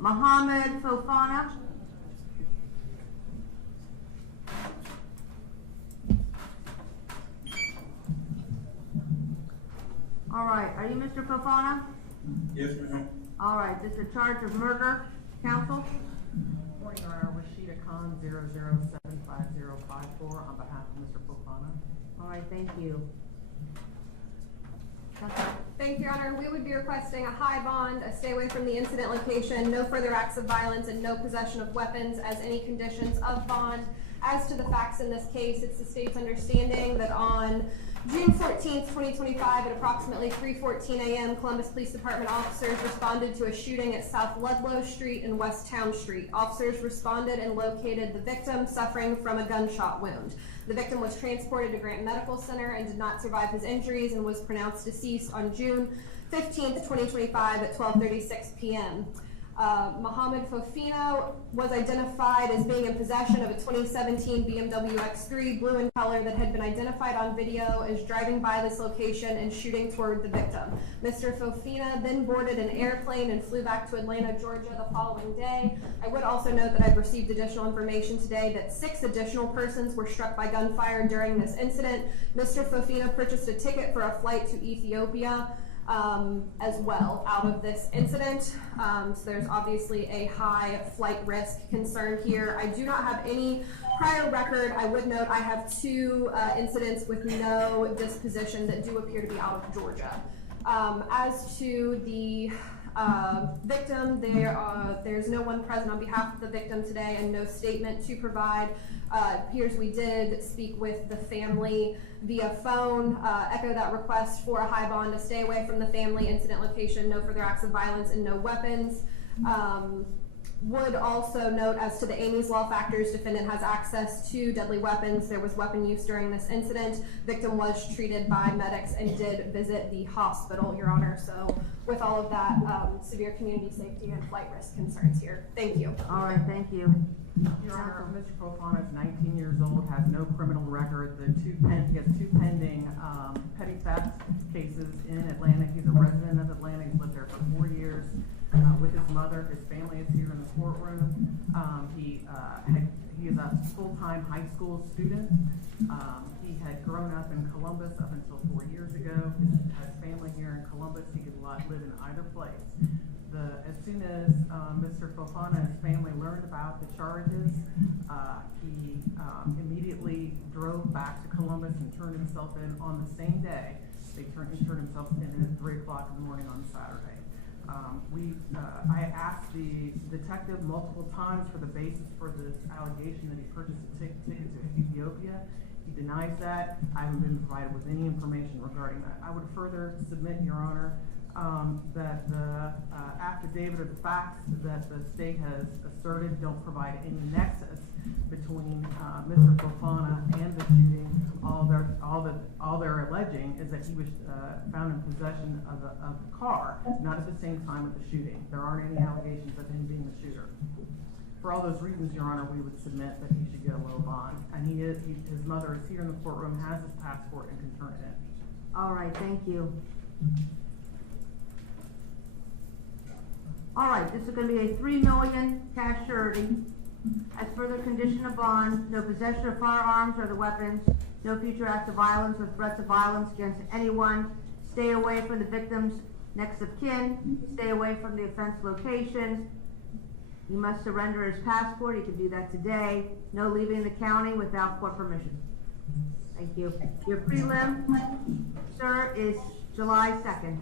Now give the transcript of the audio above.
Mohamed Fofana. All right, are you Mr. Fofana? Yes, ma'am. All right, this is a charge of murder. Counsel? Morning, Your Honor. Rashida Khan, 0075054 on behalf of Mr. Fofana. All right, thank you. Thank you, Your Honor. We would be requesting a high bond, a stay away from the incident location, no further acts of violence, and no possession of weapons as any conditions of bond. As to the facts in this case, it's the state's understanding that on June 14th, 2025, at approximately 3:14 a.m., Columbus Police Department officers responded to a shooting at South Ludlow Street and West Town Street. Officers responded and located the victim suffering from a gunshot wound. The victim was transported to Grant Medical Center and did not survive his injuries and was pronounced deceased on June 15th, 2025 at 12:36 p.m. Mohamed Fofana was identified as being in possession of a 2017 BMW X3, blue in color, that had been identified on video as driving by this location and shooting toward the victim. Mr. Fofana then boarded an airplane and flew back to Atlanta, Georgia the following day. I would also note that I've received additional information today that 6 additional persons were struck by gunfire during this incident. Mr. Fofana purchased a ticket for a flight to Ethiopia as well out of this incident. So there's obviously a high flight risk concern here. I do not have any prior record. I would note I have 2 incidents with no disposition that do appear to be out of Georgia. As to the victim, there's no one present on behalf of the victim today and no statement to provide. Appears we did speak with the family via phone, echo that request for a high bond to stay away from the family incident location, no further acts of violence, and no weapons. Would also note, as to the Amy's Law factors, defendant has access to deadly weapons. There was weapon use during this incident. Victim was treated by medics and did visit the hospital, Your Honor. So with all of that, severe community safety and flight risk concerns here. Thank you. All right, thank you. Your Honor, Mr. Fofana is 19 years old, has no criminal record. He has 2 pending petty theft cases in Atlanta. He's a resident of Atlanta. He's lived there for 4 years with his mother. His family is here in the courtroom. He is a full-time high school student. He had grown up in Columbus up until 4 years ago. He has family here in Columbus. He could live in either place. As soon as Mr. Fofana and his family learned about the charges, he immediately drove back to Columbus and turned himself in on the same day. He turned himself in at 3 o'clock in the morning on Saturday. I asked the detective multiple times for the basis for this allegation that he purchased a ticket to Ethiopia. He denies that. I haven't been provided with any information regarding that. I would further submit, Your Honor, that the affidavit of the facts that the state has asserted don't provide any nexus between Mr. Fofana and the shooting. All they're alleging is that he was found in possession of a car, not at the same time of the shooting. There aren't any allegations of him being the shooter. For all those reasons, Your Honor, we would submit that he should get a low bond. And his mother is here in the courtroom, has his passport, and can turn it in. All right, thank you. All right, this is going to be a $3 million cash surety. As further condition of bond, no possession of firearms or the weapons, no future acts of violence or threats of violence against anyone, stay away from the victim's next of kin, stay away from the offense location. He must surrender his passport. He can do that today. No leaving the county without court permission. Thank you. Your prelim, sir, is July 2nd.